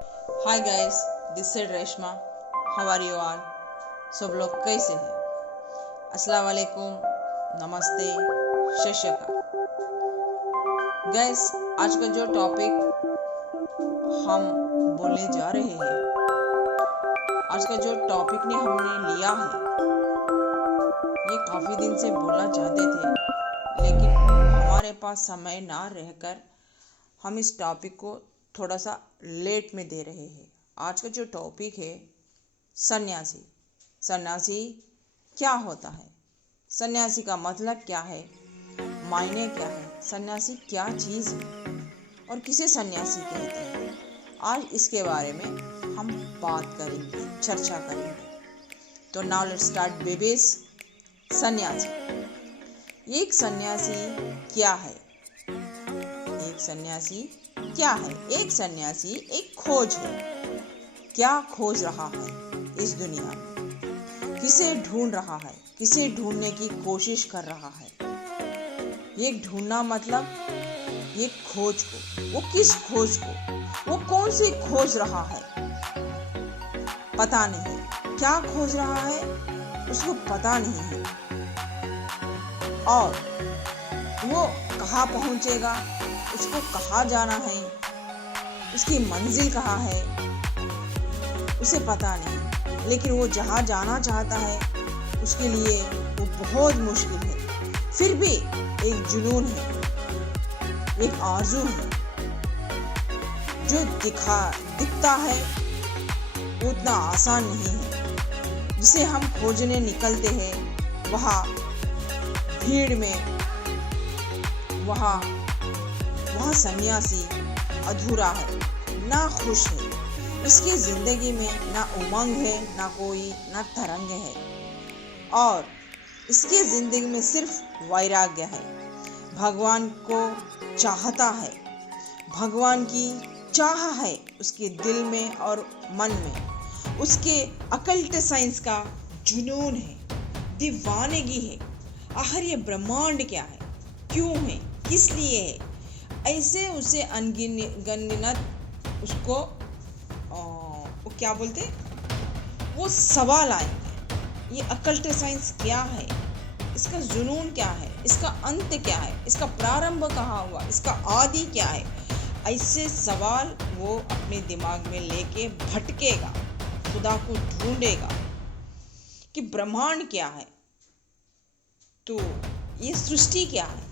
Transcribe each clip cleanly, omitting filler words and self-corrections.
Hi guys, this is Reshma. How are you all? सब लोग कैसे हैं? अस्सलाम वालेकुम, नमस्ते, सत श्री अकाल। गाइस, आज का जो टॉपिक हम बोलने जा रहे हैं, आज का जो टॉपिक ने हमने लिया है, ये काफ़ी दिन से बोलना चाहते थे, लेकिन हमारे पास समय ना रहकर हम इस टॉपिक को थोड़ा सा लेट में दे रहे हैं। आज का जो टॉपिक है, सन्यासी। सन्यासी क्या होता है? सन्यासी का मतलब क्या है? मायने क्या है? सन्यासी क्या चीज़ है और किसे सन्यासी कहते हैं? आज इसके बारे में हम बात करेंगे, चर्चा करेंगे। तो नाउ लेट्स स्टार्ट बेबीज। सन्यासी। एक सन्यासी क्या है? एक सन्यासी क्या है? एक सन्यासी एक खोज है। क्या खोज रहा है इस दुनिया में? किसे ढूंढ रहा है? किसे ढूंढने की कोशिश कर रहा है? ये ढूंढना मतलब ये खोज को, वो किस खोज को, वो कौन सी खोज रहा है? पता नहीं। क्या खोज रहा है उसको पता नहीं है। और वो कहाँ पहुंचेगा, उसको कहाँ जाना है, उसकी मंजिल कहाँ है, उसे पता नहीं। लेकिन वो जहाँ जाना चाहता है उसके लिए वो बहुत मुश्किल है। फिर भी एक जुनून है, एक आरज़ू है। जो दिखता है उतना आसान नहीं है। जिसे हम खोजने निकलते हैं वहाँ भीड़ में, वहाँ सन्यासी अधूरा है, ना खुश है। इसकी जिंदगी में ना उमंग है, ना तरंग है। और इसकी जिंदगी में सिर्फ वैराग्य है। भगवान को चाहता है, भगवान की चाह है उसके दिल में और मन में। उसके अकल्ट साइंस का जुनून है, दीवानगी है। आखिर ये ब्रह्मांड क्या है, क्यों है, किस लिए है? ऐसे उसे अनगिनत उसको वो क्या बोलते, वो सवाल आएंगे। ये अकल्ट साइंस क्या है? इसका जुनून क्या है? इसका अंत क्या है? इसका प्रारंभ कहाँ हुआ? इसका आदि क्या है? ऐसे सवाल वो अपने दिमाग में लेके भटकेगा, खुदा को ढूंढेगा कि ब्रह्मांड क्या है, तो ये सृष्टि क्या है।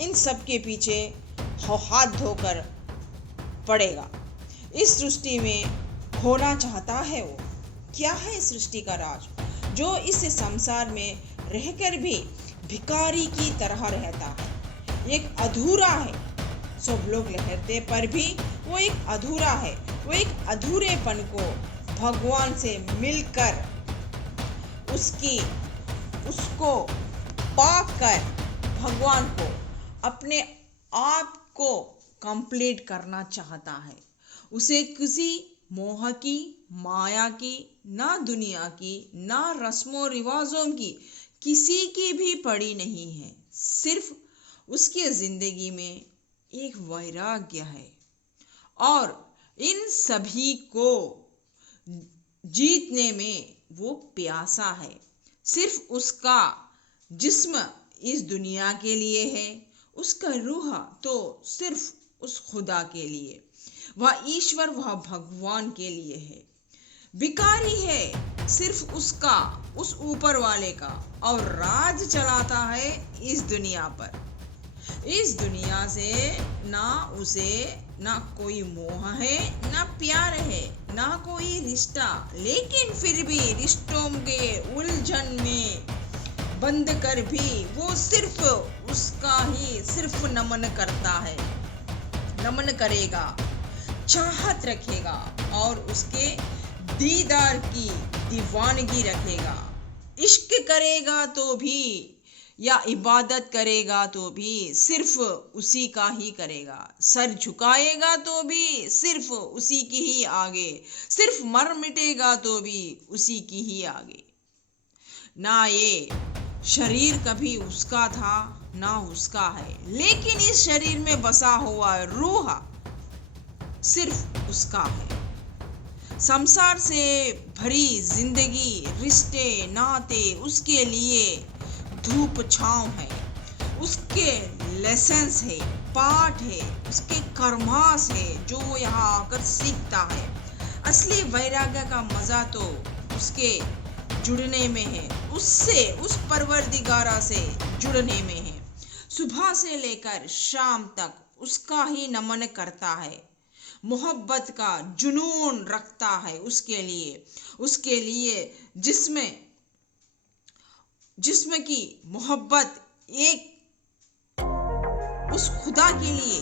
इन सब के पीछे हाथ धोकर पड़ेगा। इस सृष्टि में खोना चाहता है वो। क्या है इस सृष्टि का राज, जो इस संसार में रहकर भी भिखारी की तरह रहता है? एक अधूरा है। सब लोग लहरते पर भी वो एक अधूरा है। वो एक अधूरेपन को भगवान से मिलकर उसको पाकर भगवान को, अपने आप को कंप्लीट करना चाहता है। उसे किसी मोह की, माया की, ना दुनिया की, ना रस्मों रिवाजों की, किसी की भी पड़ी नहीं है। सिर्फ उसकी जिंदगी में एक वैराग्य है और इन सभी को जीतने में वो प्यासा है। सिर्फ उसका जिस्म इस दुनिया के लिए है, उसका रूह तो सिर्फ उस खुदा के लिए, वह ईश्वर, वह भगवान के लिए है। भिखारी है सिर्फ उसका, उस ऊपर वाले का, और राज चलाता है इस दुनिया पर। इस दुनिया से ना कोई मोह है, ना प्यार है, ना कोई रिश्ता। लेकिन फिर भी रिश्तों के उलझन में बंद कर भी वो सिर्फ उसका ही सिर्फ नमन करता है, नमन करेगा, चाहत रखेगा और उसके दीदार की दीवानगी रखेगा। इश्क करेगा तो भी या इबादत करेगा तो भी सिर्फ उसी का ही करेगा। सर झुकाएगा तो भी सिर्फ उसी की ही आगे। सिर्फ मर मिटेगा तो भी उसी की ही आगे। ना ये शरीर कभी उसका था ना उसका है, लेकिन इस शरीर में बसा हुआ रूह सिर्फ उसका है। संसार से भरी जिंदगी, रिश्ते नाते उसके लिए धूप छांव है, उसके लेसन्स है, पाठ है, उसके कर्मास है जो वो यहाँ आकर सीखता है। असली वैराग्य का मजा तो उसके जुड़ने में है, उससे, उस परवरदिगारा से जुड़ने में है। सुबह से लेकर शाम तक उसका ही नमन करता है, मोहब्बत का जुनून रखता है उसके लिए जिसमें की मोहब्बत एक उस खुदा के लिए,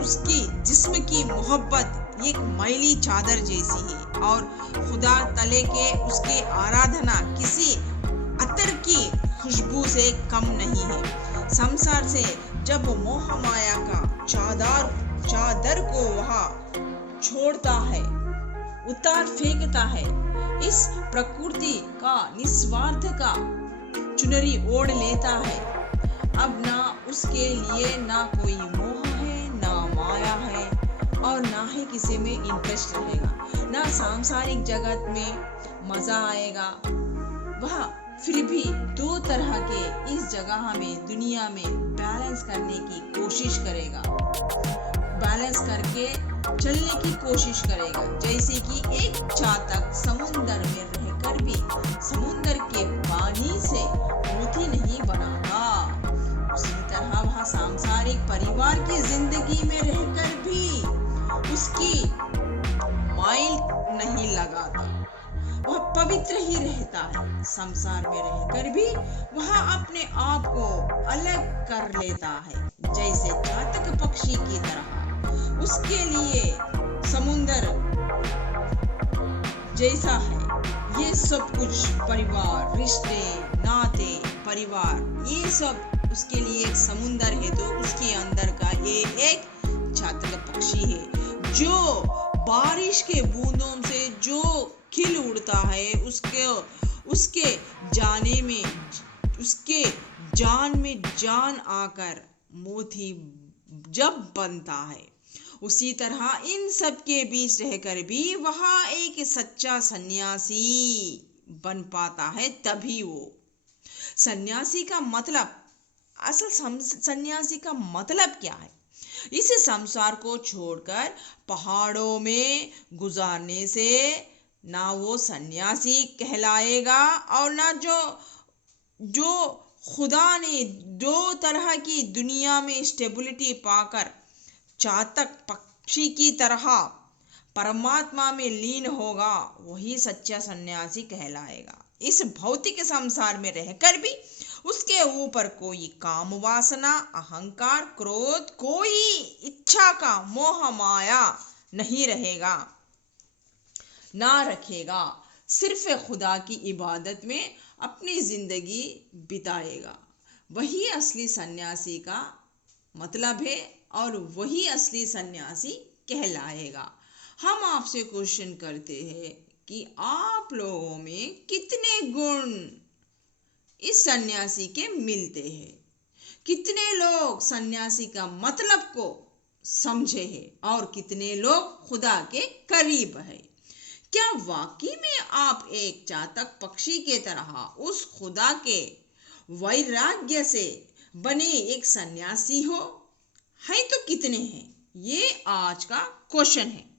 उसकी जिस्म की मोहब्बत एक मैली चादर जैसी है और खुदा तले के उसकी आराधना किसी अतर की खुशबू से कम नहीं है। संसार से जब मोह माया का चादर को वह छोड़ता है, उतार फेंकता है, इस प्रकृति का निस्वार्थ का चुनरी ओढ़ लेता है, अब ना उसके लिए ना कोई मोह है, ना माया है और ना ही किसी में इंटरेस्ट रहेगा, ना सांसारिक जगत में मजा आएगा। वह फिर भी दो तरह के इस जगह में, दुनिया में बैलेंस करने की कोशिश करेगा, बैलेंस करके चलने की कोशिश करेगा। जैसे कि एक चातक समुद्र में रहकर भी समुद्र के पानी से मोती नहीं बनाता, उसी तरह वह सांसारिक परिवार की जिंदगी में रहकर भी उसकी माइल नहीं लगाता, वह पवित्र ही रहता है। संसार में रहकर भी वह अपने आप को अलग कर लेता है, जैसे चातक पक्षी की तरह। उसके लिए समुद्र जैसा है ये सब कुछ, परिवार, रिश्ते नाते, परिवार, ये सब उसके लिए एक समुद्र है, तो उसके अंदर का ये एक चातक पक्षी है जो बारिश के बूंदों से जो खिल उड़ता है, उसके जान में जान आकर मोती जब बनता है, उसी तरह इन सब के बीच रहकर भी वह एक सच्चा सन्यासी बन पाता है। तभी वो सन्यासी का मतलब, असल सन्यासी का मतलब क्या है? इस संसार को छोड़कर पहाड़ों में गुजारने से ना वो सन्यासी कहलाएगा और ना जो खुदा ने दो तरह की दुनिया में स्टेबिलिटी पाकर चातक पक्षी की तरह परमात्मा में लीन होगा, वही सच्चा सन्यासी कहलाएगा। इस भौतिक संसार में रहकर भी उसके ऊपर कोई काम वासना, अहंकार, क्रोध, कोई इच्छा का मोह माया नहीं रहेगा, ना रखेगा। सिर्फ खुदा की इबादत में अपनी जिंदगी बिताएगा। वही असली सन्यासी का मतलब है और वही असली सन्यासी कहलाएगा। हम आपसे क्वेश्चन करते हैं कि आप लोगों में कितने गुण इस सन्यासी के मिलते हैं? कितने लोग सन्यासी का मतलब को समझे हैं और कितने लोग खुदा के करीब है? क्या वाकई में आप एक चातक पक्षी के तरह उस खुदा के वैराग्य से बने एक सन्यासी हो? है तो कितने हैं? ये आज का क्वेश्चन है।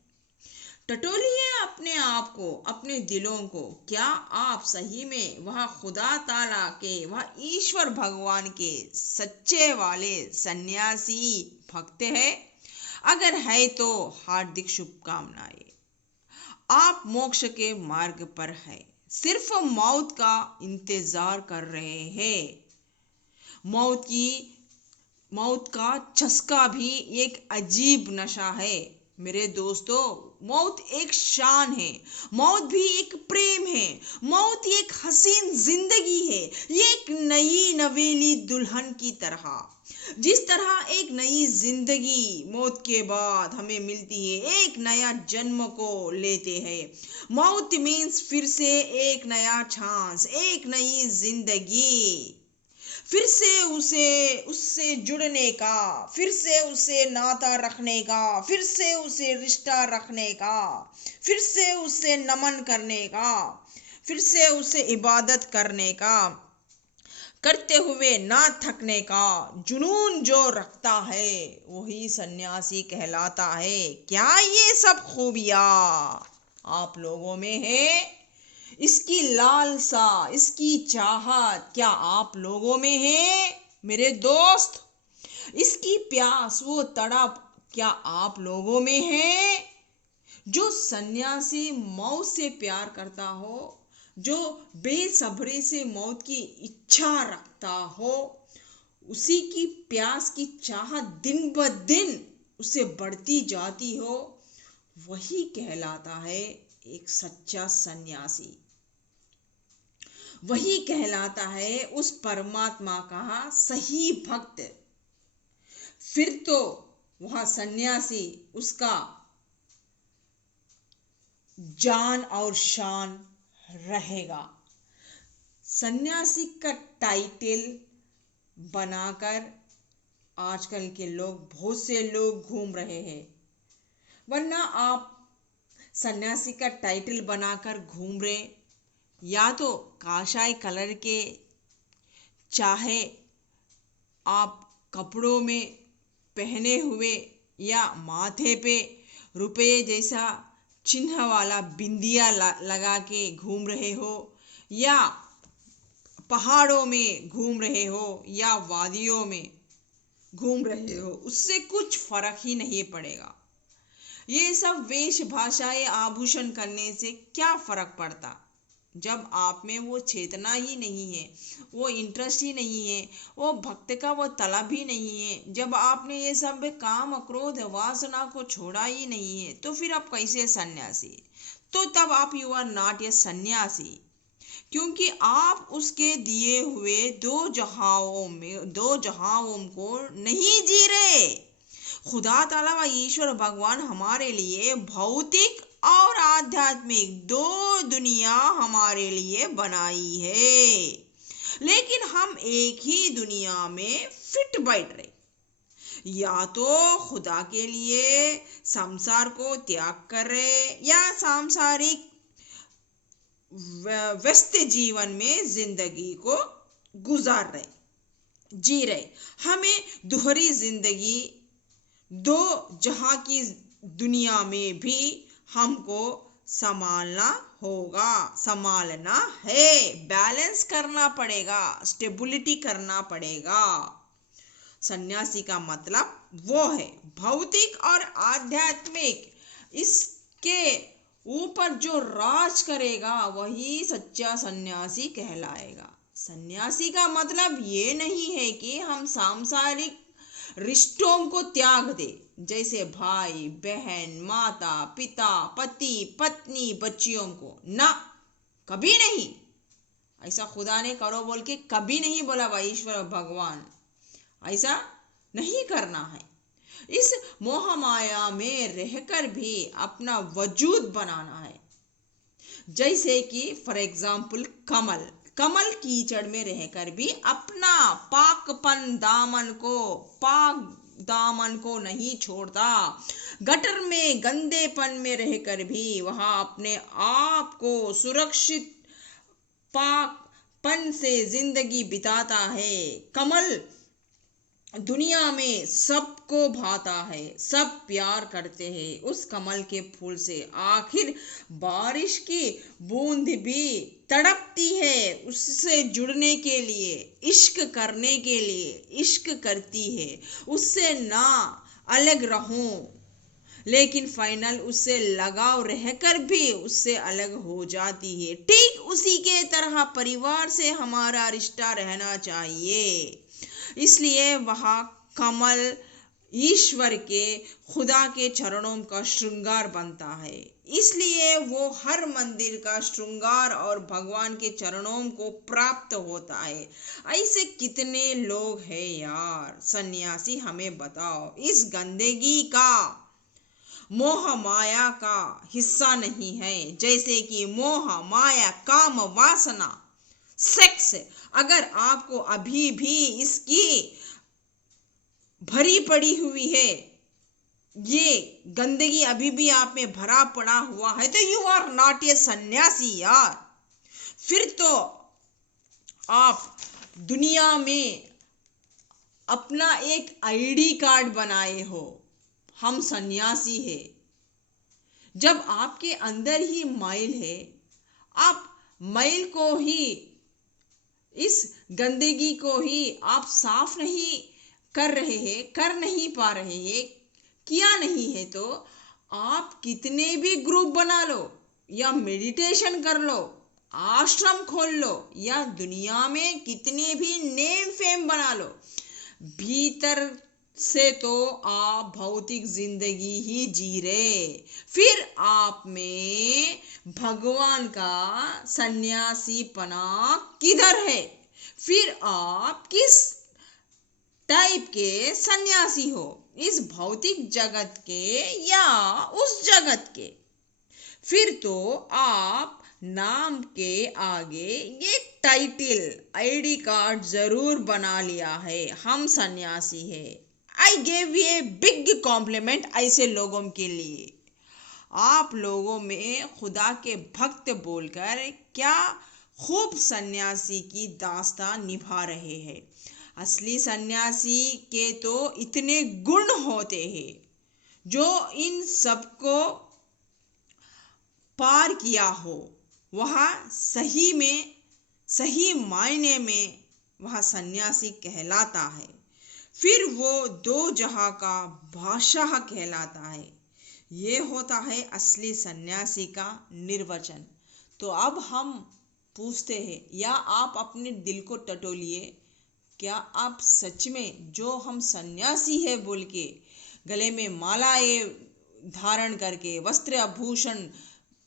टटोलिए अपने आप को, अपने दिलों को। क्या आप सही में वह खुदा ताला के, वह ईश्वर भगवान के सच्चे वाले सन्यासी भक्त है? अगर है तो हार्दिक शुभकामनाएं। आप मोक्ष के मार्ग पर है, सिर्फ मौत का इंतजार कर रहे हैं। मौत का चस्का भी एक अजीब नशा है मेरे दोस्तों। मौत एक शान है, मौत भी एक प्रेम है, मौत एक हसीन जिंदगी है, एक नई नवेली दुल्हन की तरह। जिस तरह एक नई जिंदगी मौत के बाद हमें मिलती है, एक नया जन्म को लेते हैं। मौत मीन्स फिर से एक नया चांस, एक नई जिंदगी। फिर से उसे उससे जुड़ने का, फिर से उसे नाता रखने का, फिर से उसे रिश्ता रखने का, फिर से उसे नमन करने का, फिर से उसे इबादत करने का, करते हुए ना थकने का जुनून जो रखता है वही सन्यासी कहलाता है। क्या ये सब खूबियां आप लोगों में है? इसकी लालसा, इसकी चाहत क्या आप लोगों में है मेरे दोस्त? इसकी प्यास, वो तड़प क्या आप लोगों में है? जो सन्यासी मौत से प्यार करता हो, जो बेसब्री से मौत की इच्छा रखता हो, उसी की प्यास की चाहत दिन ब दिन उसे बढ़ती जाती हो, वही कहलाता है एक सच्चा सन्यासी। वही कहलाता है उस परमात्मा का सही भक्त। फिर तो वह सन्यासी उसका जान और शान रहेगा। सन्यासी का टाइटल बनाकर आजकल के लोग, बहुत से लोग घूम रहे हैं। वरना आप सन्यासी का टाइटल बनाकर घूम रहे, या तो काशाई कलर के, चाहे आप कपड़ों में पहने हुए या माथे पे रुपये जैसा चिन्ह वाला बिंदिया लगा के घूम रहे हो, या पहाड़ों में घूम रहे हो, या वादियों में घूम रहे हो, उससे कुछ फर्क ही नहीं पड़ेगा। ये सब वेश भाषाएं आभूषण करने से क्या फर्क पड़ता, जब आप में वो चेतना ही नहीं है, वो इंटरेस्ट ही नहीं है, वो भक्त का वो तलब ही नहीं है, जब आपने ये सब काम क्रोध वासना को छोड़ा ही नहीं है, तो फिर आप कैसे सन्यासी? तो तब आप यू आर नॉट ए सन्यासी, क्योंकि आप उसके दिए हुए दो जहाओं को नहीं जी रहे। खुदा ताला व ईश्वर भगवान हमारे लिए भौतिक और आध्यात्मिक दो दुनिया हमारे लिए बनाई है, लेकिन हम एक ही दुनिया में फिट बैठ रहे। या तो खुदा के लिए संसार को त्याग कर रहे, या सांसारिक व्यस्त जीवन में जिंदगी को गुजार रहे, जी रहे। हमें दोहरी जिंदगी, दो जहां की दुनिया में भी हमको संभालना होगा, संभालना है, बैलेंस करना पड़ेगा, स्टेबिलिटी करना पड़ेगा। सन्यासी का मतलब वो है भौतिक और आध्यात्मिक, इसके ऊपर जो राज करेगा वही सच्चा सन्यासी कहलाएगा। सन्यासी का मतलब ये नहीं है कि हम सांसारिक रिश्तों को त्याग दे, जैसे भाई बहन, माता पिता, पति पत्नी, बच्चियों को, ना, कभी नहीं। ऐसा खुदा ने करो बोल के कभी नहीं बोला भाई ईश्वर भगवान, ऐसा नहीं करना है। इस मोह माया में रहकर भी अपना वजूद बनाना है। जैसे कि फॉर एग्जाम्पल कमल कीचड़ में रहकर भी अपना पाक दामन को नहीं छोड़ता। गटर में गंदेपन में रहकर भी वह अपने आप को सुरक्षित पाकपन से जिंदगी बिताता है। कमल दुनिया में सबको भाता है, सब प्यार करते हैं उस कमल के फूल से। आखिर बारिश की बूंद भी तड़पती है उससे जुड़ने के लिए, इश्क करने के लिए इश्क करती है, उससे ना अलग रहूं, लेकिन फाइनल उससे लगाव रहकर भी उससे अलग हो जाती है। ठीक उसी के तरह परिवार से हमारा रिश्ता रहना चाहिए। इसलिए वह कमल ईश्वर के, खुदा के चरणों का श्रृंगार बनता है। इसलिए वो हर मंदिर का श्रृंगार और भगवान के चरणों को प्राप्त होता है। ऐसे कितने लोग हैं यार सन्यासी, हमें बताओ, इस गंदगी का, मोह माया का हिस्सा नहीं है। जैसे कि मोह माया काम वासना सेक्स है। अगर आपको अभी भी इसकी भरी पड़ी हुई है, ये गंदगी अभी भी आप में भरा पड़ा हुआ है, तो यू आर नॉट ए सन्यासी यार। फिर तो आप दुनिया में अपना एक आईडी कार्ड बनाए हो, हम सन्यासी है। जब आपके अंदर ही मैल है, आप मैल को ही, इस गंदगी को ही आप साफ नहीं कर रहे हैं, कर नहीं पा रहे हैं, किया नहीं है, तो आप कितने भी ग्रुप बना लो या मेडिटेशन कर लो, आश्रम खोल लो या दुनिया में कितने भी नेम फेम बना लो, भीतर से तो आप भौतिक जिंदगी ही जी रहे। फिर आप में भगवान का सन्यासीपना किधर है? फिर आप किस टाइप के सन्यासी हो, इस भौतिक जगत के या उस जगत के? फिर तो आप नाम के आगे ये टाइटल आईडी कार्ड जरूर बना लिया है, हम सन्यासी है। I gave a big complement ऐसे लोगों के लिए। आप लोगों में खुदा के भक्त बोलकर क्या खूब सन्यासी की दास्तान निभा रहे हैं। असली सन्यासी के तो इतने गुण होते हैं, जो इन सबको पार किया हो, वह सही में, सही मायने में वह सन्यासी कहलाता है। फिर वो दो जहां का बादशाह कहलाता है। ये होता है असली सन्यासी का निर्वचन। तो अब हम पूछते हैं, या आप अपने दिल को टटोलिए, क्या आप सच में जो हम सन्यासी है बोल के गले में मालाएं धारण करके, वस्त्र आभूषण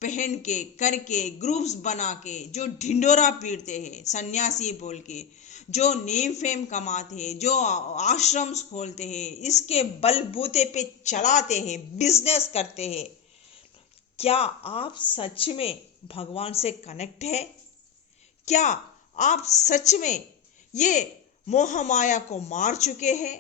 पहन के करके, ग्रुप्स बना के जो ढिंडोरा पीटते हैं सन्यासी बोल के, जो नेम फेम कमाते हैं, जो आश्रम्स खोलते हैं, इसके बलबूते पे चलाते हैं, बिजनेस करते हैं, क्या आप सच में भगवान से कनेक्ट है? क्या आप सच में ये मोह माया को मार चुके हैं?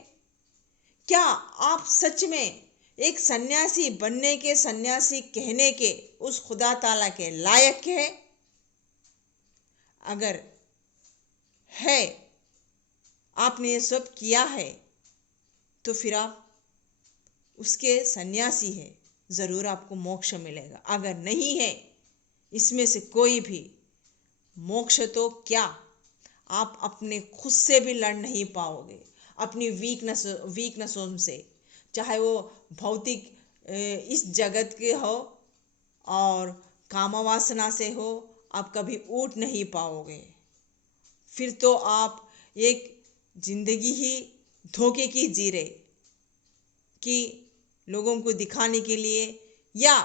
क्या आप सच में एक सन्यासी बनने के, सन्यासी कहने के उस खुदा ताला के लायक है? अगर है, आपने ये सब किया है, तो फिर आप उसके सन्यासी है, जरूर आपको मोक्ष मिलेगा। अगर नहीं है इसमें से कोई भी, मोक्ष तो क्या, आप अपने खुद से भी लड़ नहीं पाओगे, अपनी वीकनेसों से, चाहे वो भौतिक इस जगत के हो और कामवासना से हो, आप कभी ऊट नहीं पाओगे। फिर तो आप एक जिंदगी ही धोखे की जी रहे, कि लोगों को दिखाने के लिए या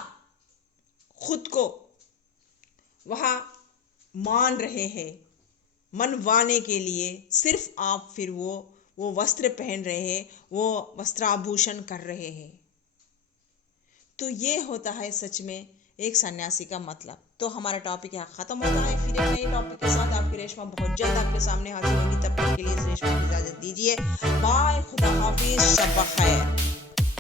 खुद को वहाँ मान रहे हैं, मनवाने के लिए सिर्फ आप फिर वो वस्त्र पहन रहे हैं, वो वस्त्राभूषण कर रहे हैं। तो ये होता है सच में एक सन्यासी का मतलब। तो हमारा टॉपिक यहाँ खत्म होता है। फिर एक नए टॉपिक के साथ आपकी रेशमा बहुत जल्द आपके सामने हाजिर होगी। तब तक के लिए रेशमा को इजाजत दीजिए। बाय, खुदा हाफिज, शब खैर।